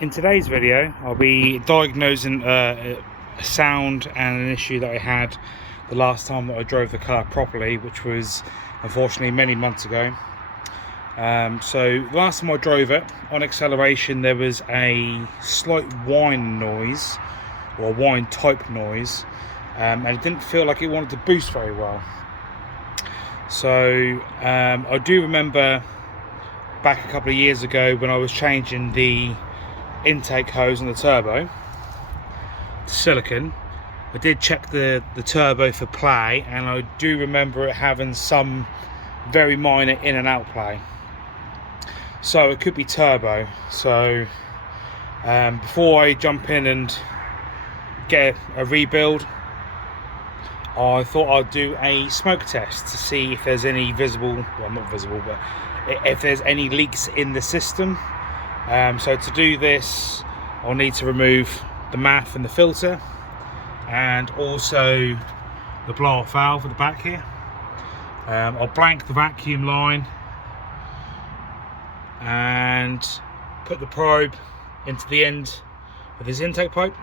In today's video, I'll be diagnosing a sound and an issue that I had the last time that I drove the car properly, which was unfortunately many months ago. So the last time I drove it, on acceleration there was a slight whine noise, or whine type noise, and it didn't feel like it wanted to boost very well. So I do remember back a couple of years ago when I was changing the intake hose on the turbo to silicon, I did check the turbo for play, and I do remember it having some very minor in and out play, so it could be turbo. So before I jump in and get a rebuild, I thought I'd do a smoke test to see if there's any visible, well, not visible, but if there's any leaks in the system. So to do this, I'll need to remove the MAF and the filter, and also the blow-off valve at the back here. I'll blank the vacuum line and put the probe into the end of this intake pipe,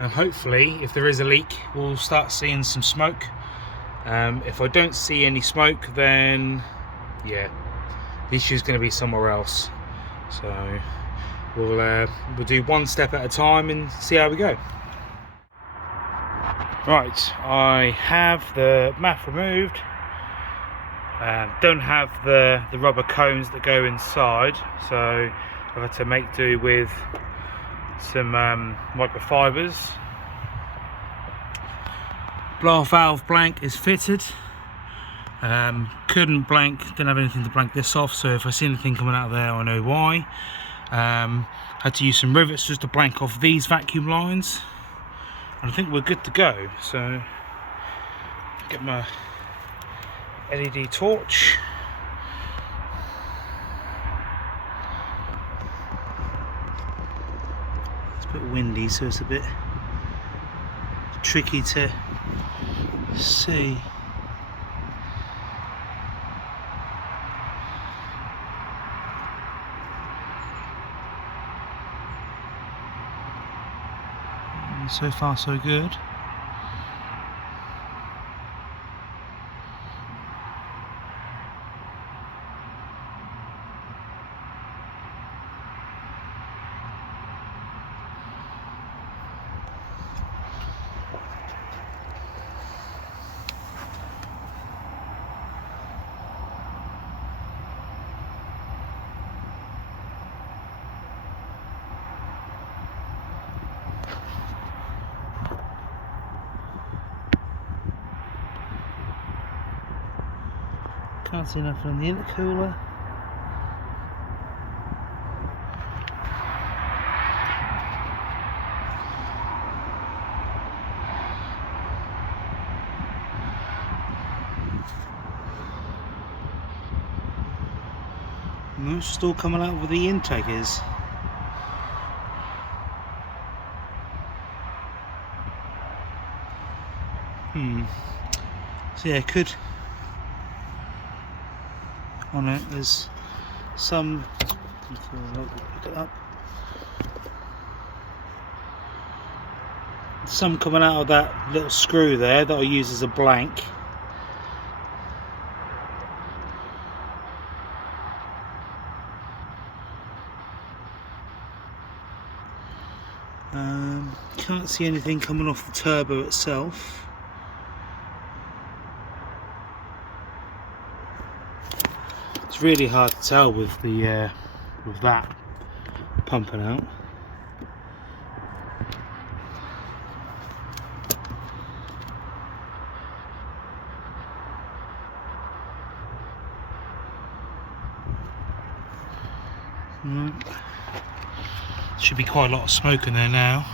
and hopefully if there is a leak we'll start seeing some smoke. If I don't see any smoke, then yeah, the issue is going to be somewhere else. So we'll do one step at a time and see how we go. Right, I have the MAF removed. Don't have the rubber cones that go inside, so I've had to make do with some microfibers. Blow-off valve blank is fitted. Couldn't blank, didn't have anything to blank this off, so if I see anything coming out of there I know why. Had to use some rivets just to blank off these vacuum lines, and I think we're good to go. So get my LED torch. It's a bit windy, so it's a bit tricky to see. So far so good. Can't see nothing on the intercooler. No, it's just all coming out where the intake is. So yeah, could on it, there's some, pick it up, some coming out of that little screw there that I use as a blank. Can't see anything coming off the turbo itself. It's really hard to tell with the with that pumping out. Should be quite a lot of smoke in there now.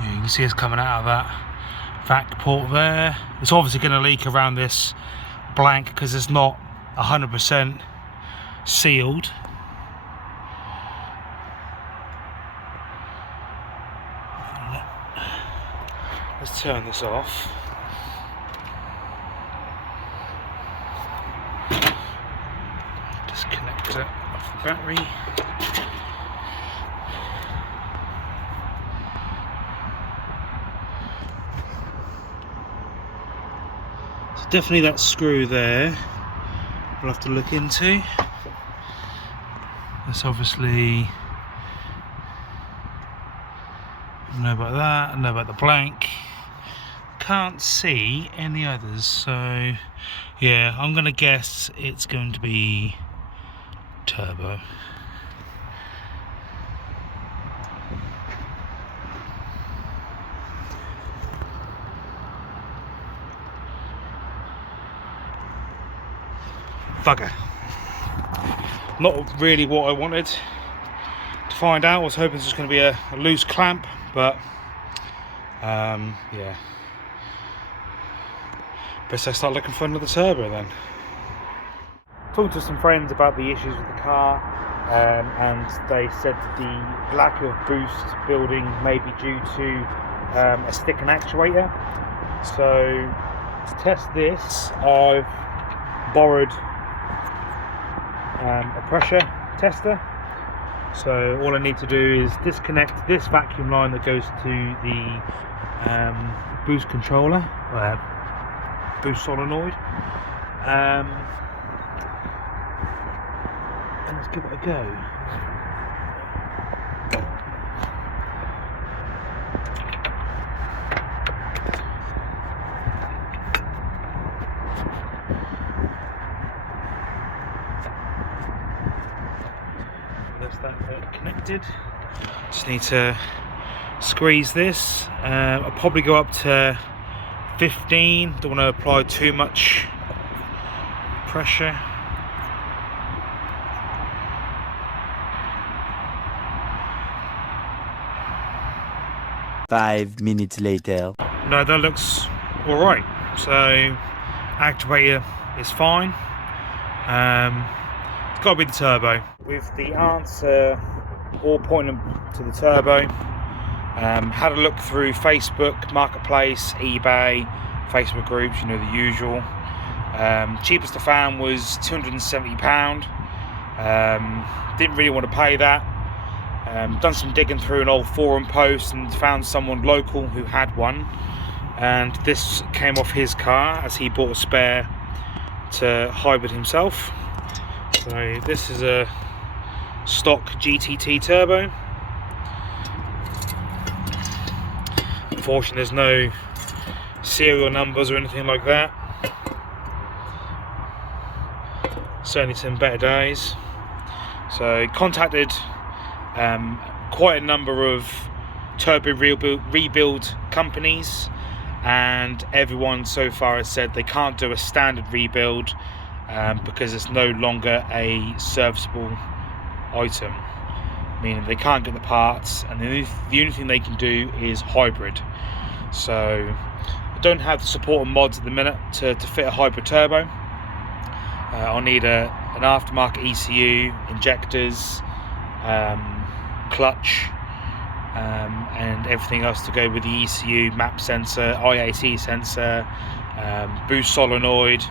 Yeah, you can see it's coming out of that vac port there. It's obviously going to leak around this blank because it's not 100% sealed. Let's turn this off. disconnector off the battery. So definitely that screw there we'll have to look into. That's obviously, I know about that, I know about the blank. Can't see any others, so yeah, I'm gonna guess it's going to be turbo. Bugger. Not really what I wanted to find out. I was hoping this was going to be a loose clamp, but yeah. Best I start looking for another turbo then. Talked to some friends about the issues with the car, and they said that the lack of boost building may be due to a stick and actuator. So to test this, I've borrowed a pressure tester. So all I need to do is disconnect this vacuum line that goes to the boost controller, boost solenoid, and let's give it a go. That's that connected. Just need to squeeze this. I'll probably go up to 15. Don't want to apply too much pressure. Five minutes later. No, that looks all right. So actuator is fine. It's got to be the turbo. With the answer all pointing to the turbo. Had a look through Facebook, Marketplace, eBay, Facebook groups, you know, the usual. Cheapest I found was £270. Didn't really want to pay that. Done some digging through an old forum post and found someone local who had one, and this came off his car as he bought a spare to hybrid himself. So this is a stock GTT turbo. Unfortunately, there's no serial numbers or anything like that. Certainly some better days. So contacted quite a number of turbo rebuild companies, and everyone so far has said they can't do a standard rebuild because it's no longer a serviceable item, meaning they can't get the parts, and the only thing they can do is hybrid. So I don't have the support and mods at the minute to fit a hybrid turbo. I'll need an aftermarket ECU, injectors, clutch, and everything else to go with the ECU, map sensor, IAC sensor, boost solenoid.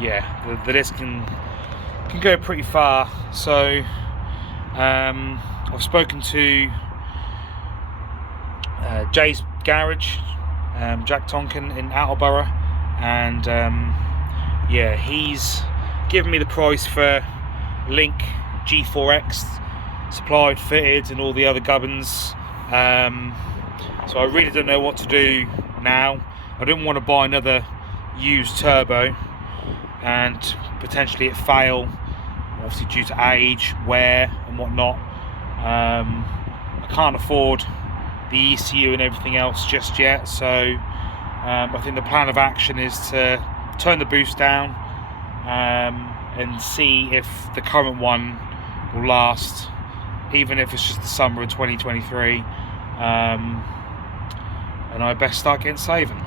Yeah, the list can go pretty far. So I've spoken to Jay's garage, Jack Tonkin in Attleborough, and yeah, he's given me the price for Link G4X, supplied, fitted, and all the other gubbins. So I really don't know what to do now. I didn't want to buy another used turbo and potentially it fail, obviously due to age, wear and whatnot. I can't afford the ECU and everything else just yet, so I think the plan of action is to turn the boost down and see if the current one will last, even if it's just the summer of 2023, and I best start getting saving.